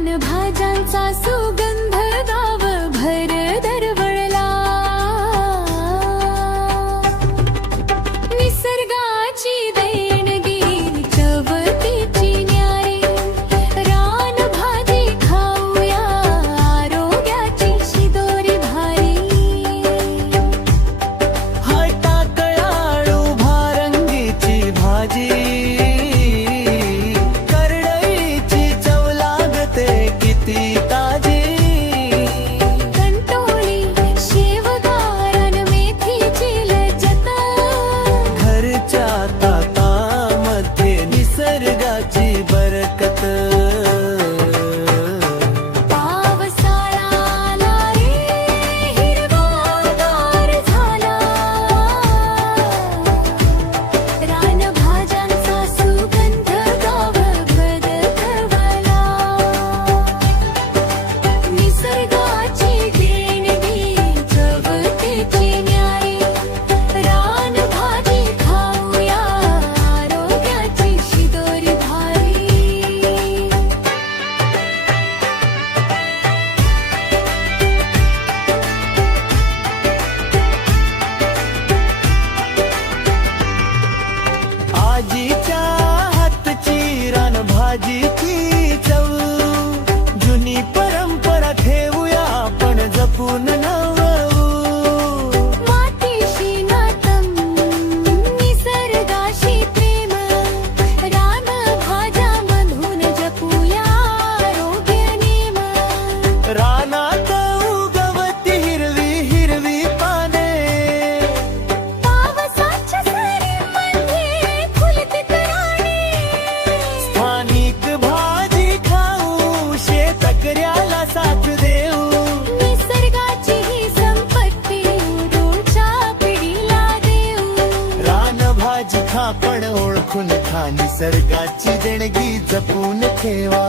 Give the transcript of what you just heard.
रानभाज्यांचा सुगंध गावभर दरवळला. निसर्गाची देणगी चव तिची न्यारी. रानभाजी खाऊया आरोग्याची शिदोरी भारी. हाय टाकळाळू भारंगीची भाजी. आजीच्या हातची रानभाजीची चव. जुनी परंपरा ठेवूया आपण जपून नववू. मातीशी नातं निसर्गाशी प्रेम. रानभाज्यामधून जपूया आरोग्य नेम. रानात उगवती हिरवी हिरवी पाने. पावसाच्या सरीमध्ये फुलते राणी. स्थानिक भाजी खाऊ शेतकऱ्याला साथ देऊ. निसर्गाची ही संपत्ती दूरच्या पिढीला देऊ. रानभाजी खा पण ओळखून खा. निसर्गाची देणगी जपून ठेवा.